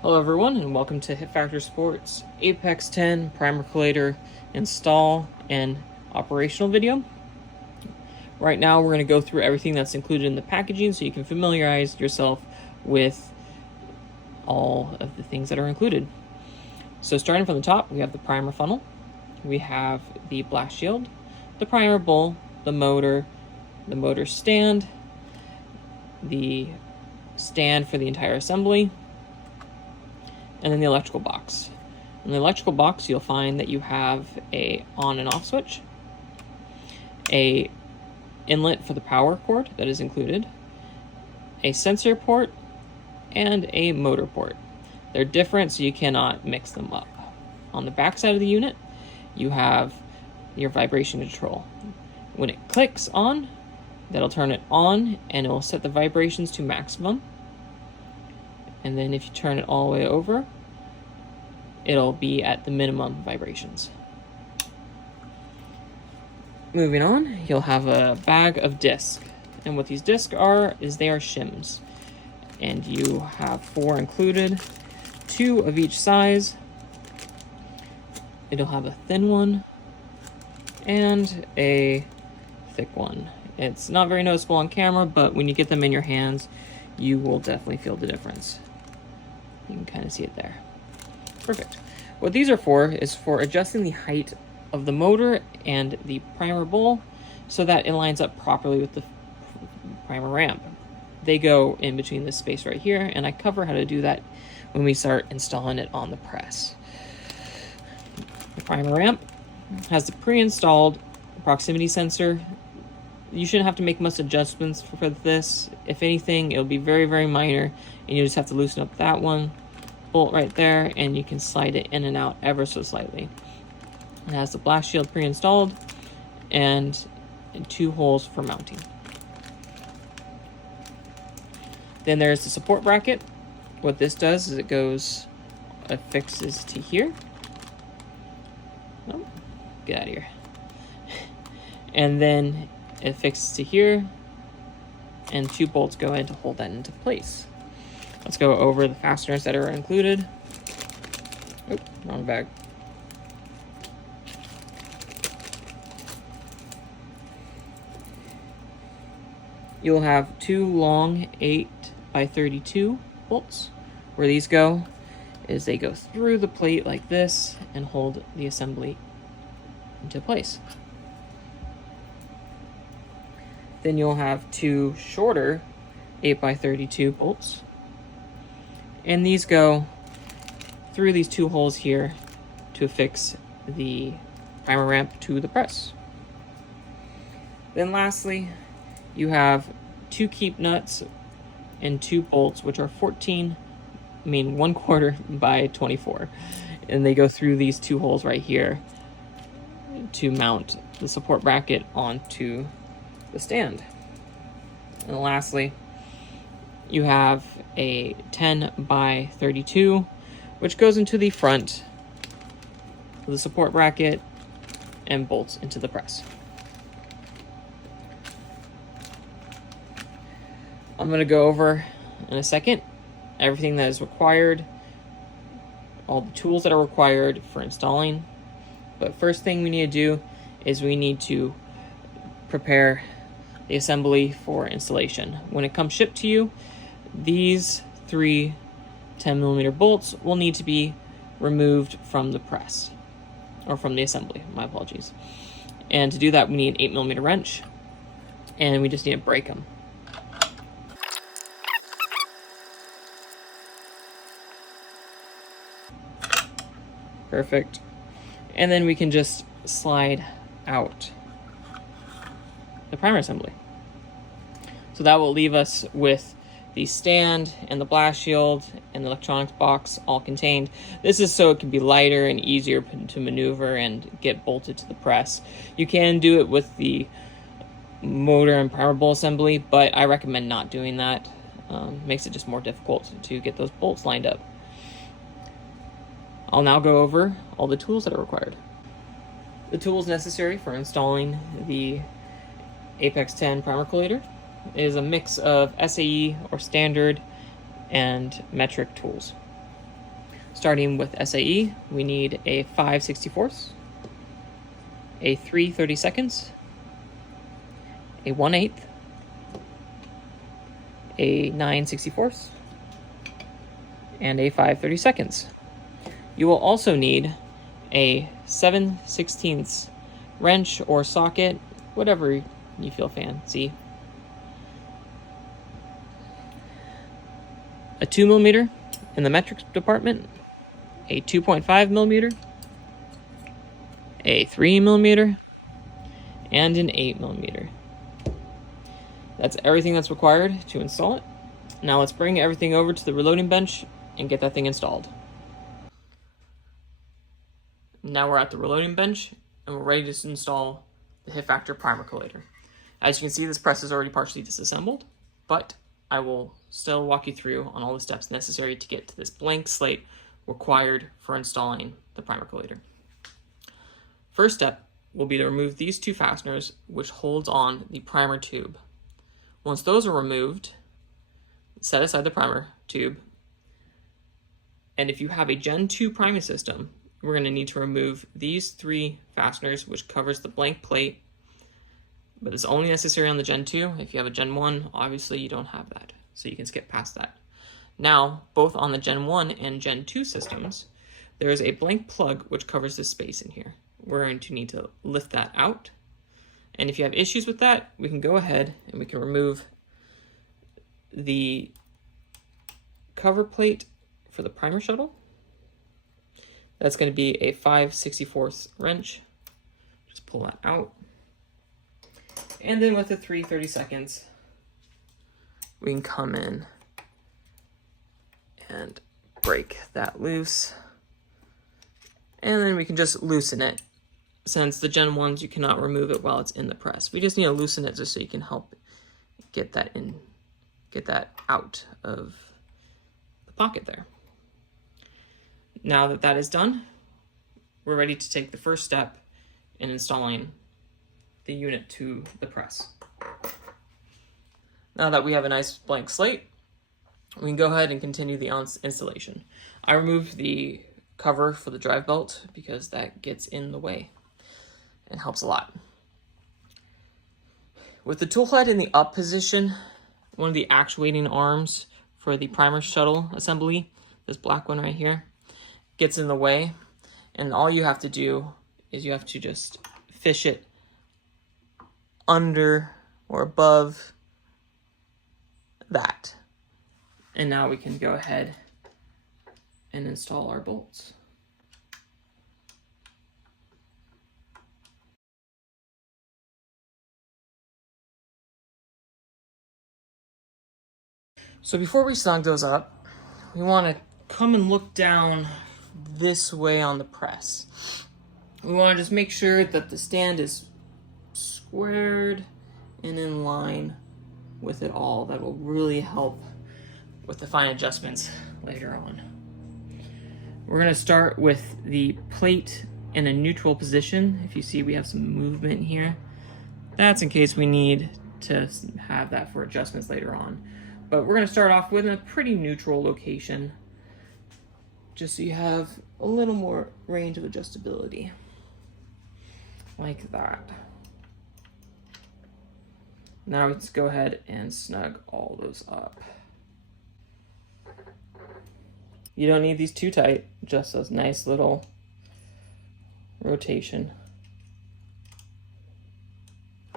Hello everyone and welcome to Hit Factor Sports Apex 10 Primer Collator install and operational video. Right now we're going to go through everything that's included in the packaging so you can familiarize yourself with all of the things that are included. So starting from the top, we have the primer funnel, we have the blast shield, the primer bowl, the motor stand, the stand for the entire assembly, and then the electrical box. In the electrical box, you'll find that you have a on and off switch, a inlet for the power cord that is included, a sensor port, and a motor port. They're different, so you cannot mix them up. On the back side of the unit, you have your vibration control. When it clicks on, that'll turn it on and it will set the vibrations to maximum. And then if you turn it all the way over, it'll be at the minimum vibrations. Moving on, you'll have a bag of discs. And what these discs are is they are shims. And you have 4 included, 2 of each size. It'll have a thin one and a thick one. It's not very noticeable on camera, but when you get them in your hands, you will definitely feel the difference. You can kind of see it there. Perfect. What these are for is for adjusting the height of the motor and the primer bowl so that it lines up properly with the primer ramp. They go in between this space right here, and I cover how to do that when we start installing it on the press. The primer ramp has the pre-installed proximity sensor. You shouldn't have to make much adjustments for this. If anything, it'll be very, very minor, and you just have to loosen up that one bolt right there, and you can slide it in and out ever so slightly. It has the blast shield pre-installed and 2 holes for mounting. Then there's the support bracket. What this does is it affixes to here. Oh, get out of here. And then it fixes to here, and 2 bolts go in to hold that into place. Let's go over the fasteners that are included. Oh, wrong bag. You'll have 2 long 8x32 bolts. Where these go is they go through the plate like this and hold the assembly into place. Then you'll have 2 shorter 8x32 bolts. And these go through these 2 holes here to affix the primer ramp to the press. Then lastly, you have 2 keep nuts and 2 bolts, which are 1/4 by 24. And they go through these 2 holes right here to mount the support bracket onto the stand. And lastly, you have a 10x32, which goes into the front of the support bracket and bolts into the press. I'm going to go over in a second everything that is required, all the tools that are required for installing. But first thing we need to do is we need to prepare the assembly for installation. When it comes shipped to you, these 3 10mm bolts will need to be removed from the press, or from the assembly, my apologies. And to do that, we need an 8mm wrench, and we just need to break them. Perfect. And then we can just slide out the primer assembly. So that will leave us with the stand and the blast shield and the electronics box all contained. This is so it can be lighter and easier to maneuver and get bolted to the press. You can do it with the motor and primer bowl assembly, but I recommend not doing that. Makes it just more difficult to get those bolts lined up. I'll now go over all the tools that are required. The tools necessary for installing the Apex 10 Primer Collator is a mix of SAE or standard and metric tools. Starting with SAE, we need a 5/64, a 3/32, a 1/8, a 9/64, and a 5/32. You will also need a 7/16 wrench or socket, whatever you feel fancy. A 2mm in the metric department, a 2.5mm, a 3mm, and an 8mm. That's everything that's required to install it. Now let's bring everything over to the reloading bench and get that thing installed. Now we're at the reloading bench and we're ready to install the Hit Factor Primer Collator. As you can see, this press is already partially disassembled, but I will still walk you through on all the steps necessary to get to this blank slate required for installing the Primer Collator. First step will be to remove these two fasteners which holds on the primer tube. Once those are removed, set aside the primer tube, and if you have a Gen 2 priming system, we're going to need to remove these three fasteners which covers the blank plate, but it's only necessary on the Gen 2. If you have a Gen 1, obviously you don't have that, so you can skip past that. Now, both on the Gen 1 and Gen 2 systems, there is a blank plug which covers this space in here. We're going to need to lift that out, and if you have issues with that, we can go ahead and we can remove the cover plate for the primer shuttle. That's going to be a 5/64 wrench. Just pull that out. And then with the 3/32, we can come in and break that loose. And then we can just loosen it. Since the Gen 1s, you cannot remove it while it's in the press. We just need to loosen it just so you can help get that out of the pocket there. Now that that is done, we're ready to take the first step in installing the unit to the press. Now that we have a nice blank slate, we can go ahead and continue the installation. I removed the cover for the drive belt because that gets in the way and helps a lot. With the tool head in the up position, one of the actuating arms for the primer shuttle assembly, this black one right here, gets in the way, and all you have to do is you have to just fish it under or above that. And now we can go ahead and install our bolts. So before we snug those up, we want to come and look down this way on the press. We want to just make sure that the stand is squared and in line with it all. That will really help with the fine adjustments later on. We're going to start with the plate in a neutral position. If you see, we have some movement here. That's in case we need to have that for adjustments later on. But we're going to start off with a pretty neutral location, just so you have a little more range of adjustability, like that. Now let's go ahead and snug all those up. You don't need these too tight, just a nice little rotation.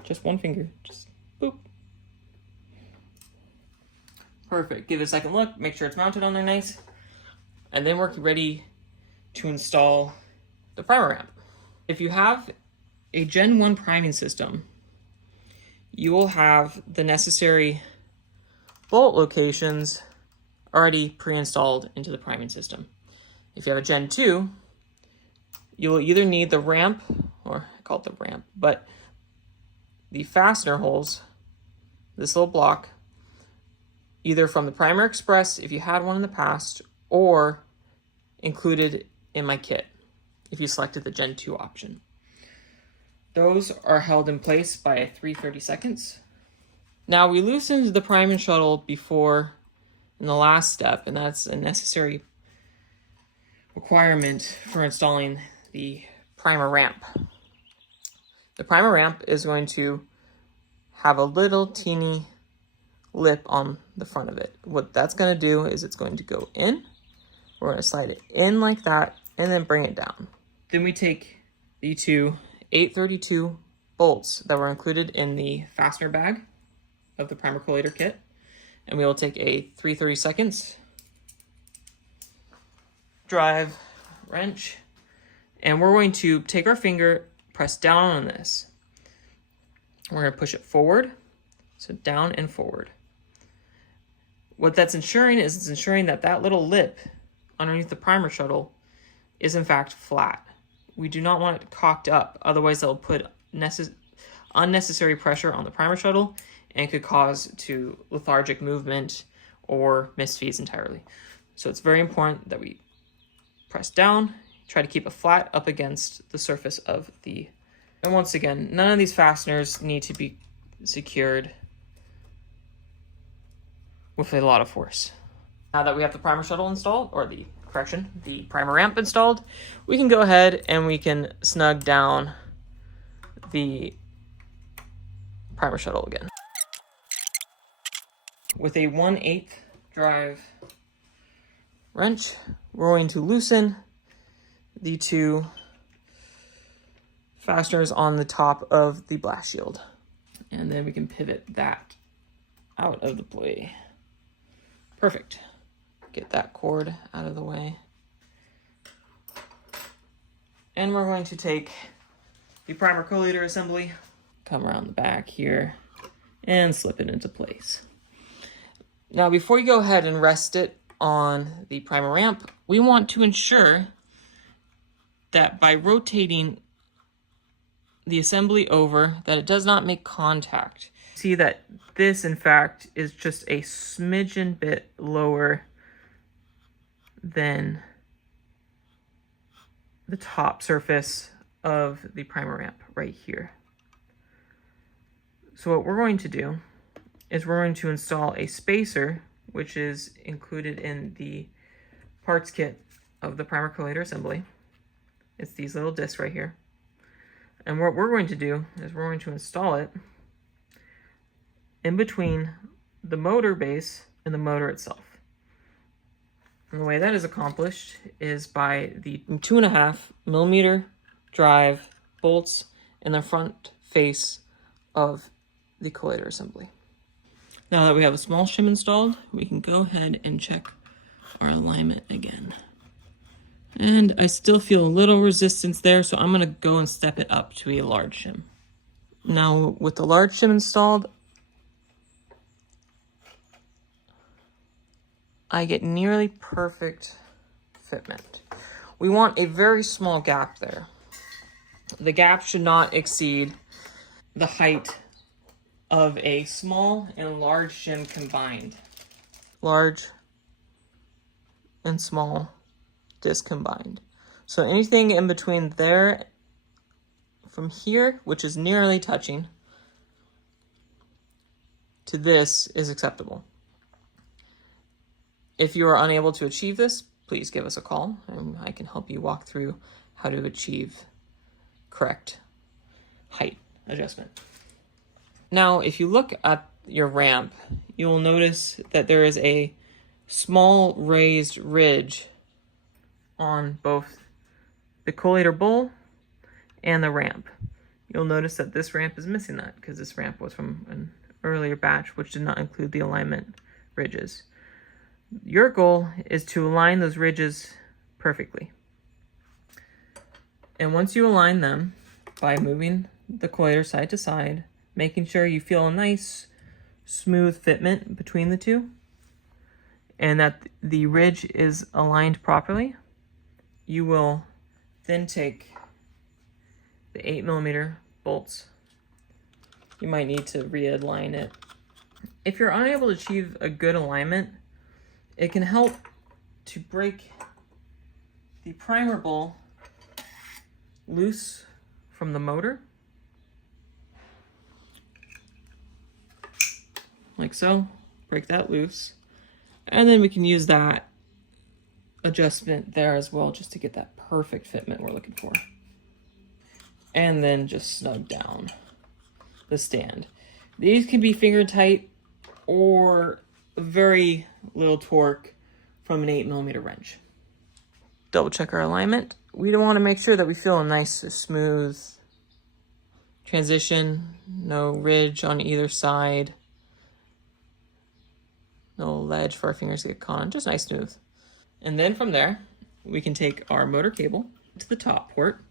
Just one finger, just boop. Perfect, give it a second look, make sure it's mounted on there nice. And then we're ready to install the primer ramp. If you have a Gen 1 priming system, you will have the necessary bolt locations already pre-installed into the priming system. If you have a Gen 2, you will either need the ramp, or I call it the ramp, but the fastener holes, this little block, either from the Primer Express if you had one in the past, or included in my kit if you selected the Gen 2 option. Those are held in place by a 3/32. Now we loosened the priming shuttle before in the last step, and that's a necessary requirement for installing the primer ramp. The primer ramp is going to have a little teeny lip on the front of it. What that's going to do is it's going to go in. We're going to slide it in like that and then bring it down. Then we take the two 832 bolts that were included in the fastener bag of the Primer Collator kit, and we will take a 3/32 drive wrench, and we're going to take our finger, press down on this. We're going to push it forward, so down and forward. What that's ensuring is it's ensuring that that little lip underneath the primer shuttle is in fact flat. We do not want it cocked up, otherwise that will put unnecessary pressure on the primer shuttle and could cause to lethargic movement or missed feeds entirely. So it's very important that we press down, try to keep it flat up against the surface of the... And once again, none of these fasteners need to be secured with a lot of force. Now that we have the primer shuttle installed, or the primer ramp installed, we can go ahead and we can snug down the primer shuttle again. With a 1/8 drive wrench, we're going to loosen the two fasteners on the top of the blast shield. And then we can pivot that out of the way. Perfect. Get that cord out of the way. And we're going to take the Primer Collator assembly, come around the back here, and slip it into place. Now, before you go ahead and rest it on the primer ramp, we want to ensure that by rotating the assembly over, that it does not make contact. See that this, in fact, is just a smidgen bit lower than the top surface of the primer ramp right here. So what we're going to do is we're going to install a spacer, which is included in the parts kit of the Primer Collator assembly. It's these little discs right here. And what we're going to do is we're going to install it in between the motor base and the motor itself. And the way that is accomplished is by the 2.5mm drive bolts in the front face of the collator assembly. Now that we have a small shim installed, we can go ahead and check our alignment again. And I still feel a little resistance there, so I'm going to go and step it up to a large shim. Now with the large shim installed, I get nearly perfect fitment. We want a very small gap there. The gap should not exceed the height of a small and large shim combined. Large and small disc combined. So anything in between there, from here, which is nearly touching, to this is acceptable. If you are unable to achieve this, please give us a call and I can help you walk through how to achieve correct height adjustment. Now, if you look at your ramp, you will notice that there is a small raised ridge on both the collator bowl and the ramp. You'll notice that this ramp is missing that because this ramp was from an earlier batch which did not include the alignment ridges. Your goal is to align those ridges perfectly. And once you align them by moving the collator side to side, making sure you feel a nice smooth fitment between the two, and that the ridge is aligned properly, you will then take the 8mm bolts. You might need to realign it. If you're unable to achieve a good alignment, it can help to break the primer bowl loose from the motor, like so. Break that loose, and then we can use that adjustment there as well, just to get that perfect fitment we're looking for. And then just snug down the stand. These can be finger tight or very little torque from an 8mm wrench. Double check our alignment. We don't want to make sure that we feel a nice smooth transition, no ridge on either side, no ledge for our fingers to get caught on, just nice smooth. And then from there, we can take our motor cable to the top port.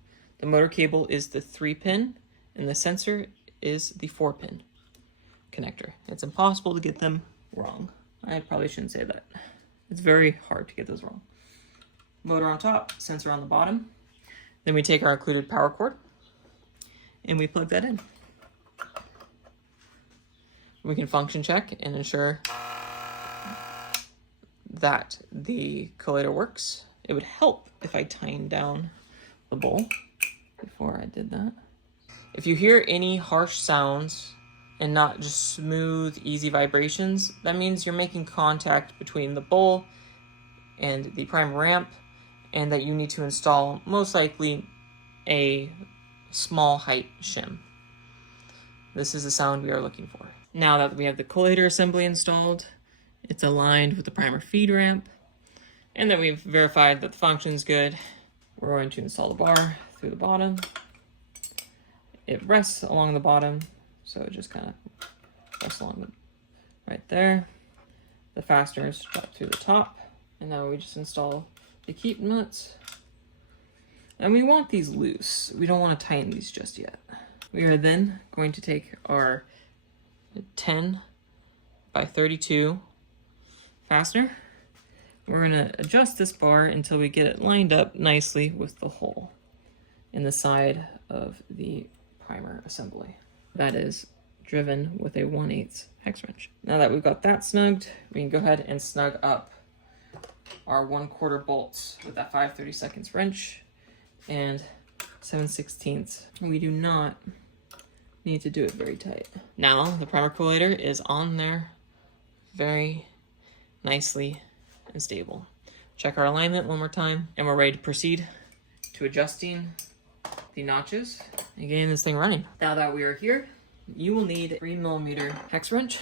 The motor cable is the 3-pin and the sensor is the 4-pin connector. It's impossible to get them wrong. I probably shouldn't say that. It's very hard to get those wrong. Motor on top, sensor on the bottom. Then we take our included power cord and we plug that in. We can function check and ensure that the collator works. It would help if I tightened down the bowl before I did that. If you hear any harsh sounds and not just smooth, easy vibrations, that means you're making contact between the bowl and the primer ramp, and that you need to install, most likely, a small height shim. This is the sound we are looking for. Now that we have the collator assembly installed, it's aligned with the primer feed ramp, and that we've verified that the function's good, we're going to install the bar through the bottom. It rests along the bottom, so it just kind of rests along right there. The fasteners drop through the top, and now we just install the keep nuts. And we want these loose. We don't want to tighten these just yet. We are then going to take our 10 by 32 fastener. We're going to adjust this bar until we get it lined up nicely with the hole in the side of the primer assembly. That is driven with a 1/8 hex wrench. Now that we've got that snugged, we can go ahead and snug up our 1/4 bolts with that 5/32 wrench and 7/16. We do not need to do it very tight. Now the primer collator is on there very nicely and stable. Check our alignment one more time, and we're ready to proceed to adjusting the notches and getting this thing running. Now that we are here, you will need a 3mm hex wrench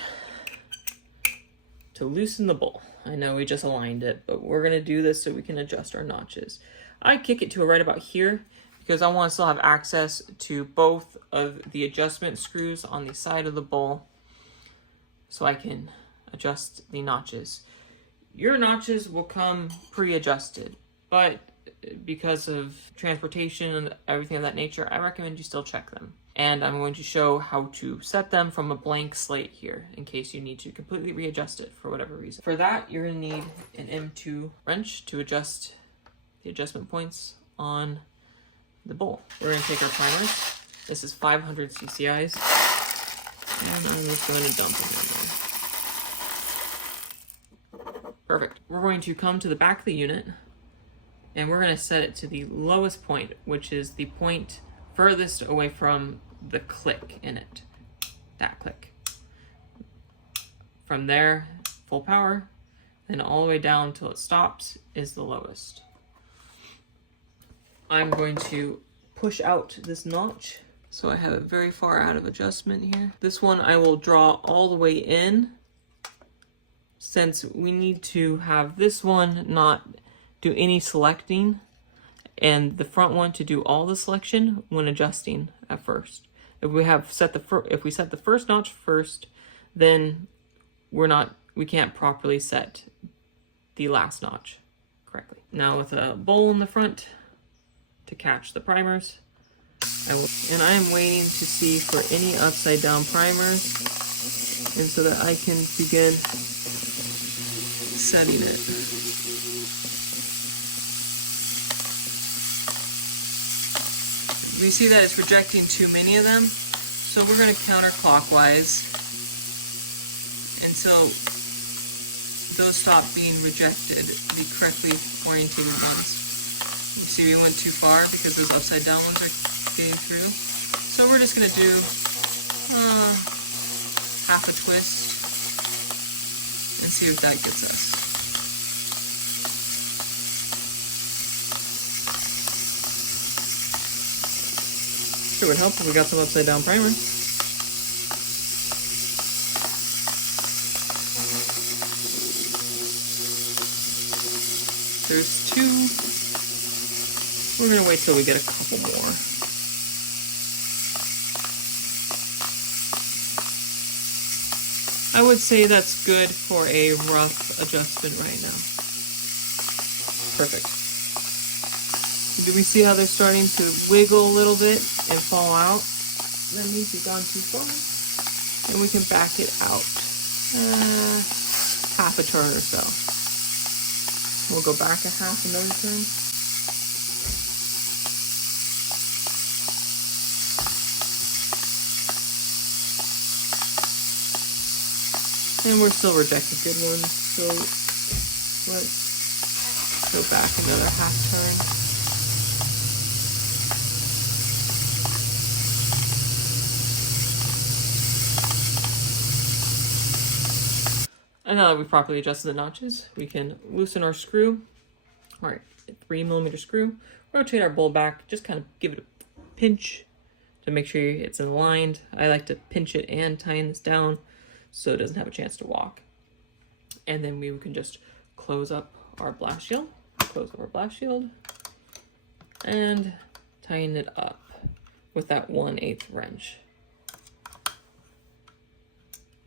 to loosen the bowl. I know we just aligned it, but we're gonna do this so we can adjust our notches. I kick it to right about here because I want to still have access to both of the adjustment screws on the side of the bowl so I can adjust the notches. Your notches will come pre-adjusted, but because of transportation and everything of that nature, I recommend you still check them. And I'm going to show how to set them from a blank slate here in case you need to completely readjust it for whatever reason. For that, you're going to need an M2 wrench to adjust the adjustment points on the bowl. We're going to take our primers. This is 500 CCIs, and I'm just going to dump them in there. Perfect. We're going to come to the back of the unit, and we're going to set it to the lowest point, which is the point furthest away from the click in it. That click. From there, full power, then all the way down until it stops is the lowest. I'm going to push out this notch, so I have it very far out of adjustment here. This one I will draw all the way in, since we need to have this one not do any selecting and the front one to do all the selection when adjusting at first. If we set the first notch first, then we can't properly set the last notch correctly. Now with a bowl in the front to catch the primers, and I am waiting to see for any upside down primers, and so that I can begin setting it. We see that it's rejecting too many of them, so we're going to counterclockwise until those stop being rejected, the correctly orientated ones. You see we went too far because those upside down ones are getting through. So we're just going to do half a twist and see if that gets us. Sure would help if we got some upside down primer. There's 2. We're gonna wait till we get a couple more. I would say that's good for a rough adjustment right now. Perfect. Do we see how they're starting to wiggle a little bit and fall out? That means we've gone too far. And we can back it out half a turn or so. We'll go back a half another turn. And we're still rejecting good ones, so let's go back another half turn. And now that we've properly adjusted the notches, we can loosen our screw. All right, 3mm screw. Rotate our bowl back, just kind of give it a pinch to make sure it's aligned. I like to pinch it and tighten this down so it doesn't have a chance to walk. And then we can just close up our blast shield, and tighten it up with that 1/8 wrench.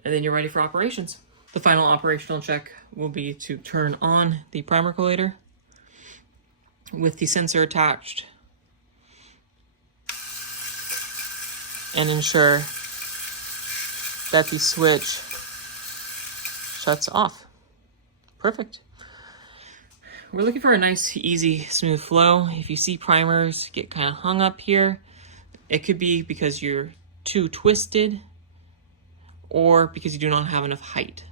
And then you're ready for operations. The final operational check will be to turn on the primer collator with the sensor attached and ensure that the switch shuts off. Perfect. We're looking for a nice, easy, smooth flow. If you see primers get kind of hung up here, it could be because you're too twisted or because you do not have enough height.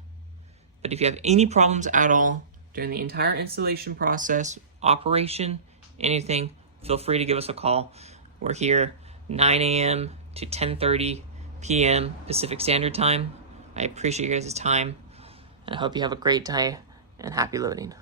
But if you have any problems at all during the entire installation process, operation, anything, feel free to give us a call. We're here 9 a.m. to 10:30 p.m. Pacific Standard Time. I appreciate you guys' time, and I hope you have a great day and happy loading.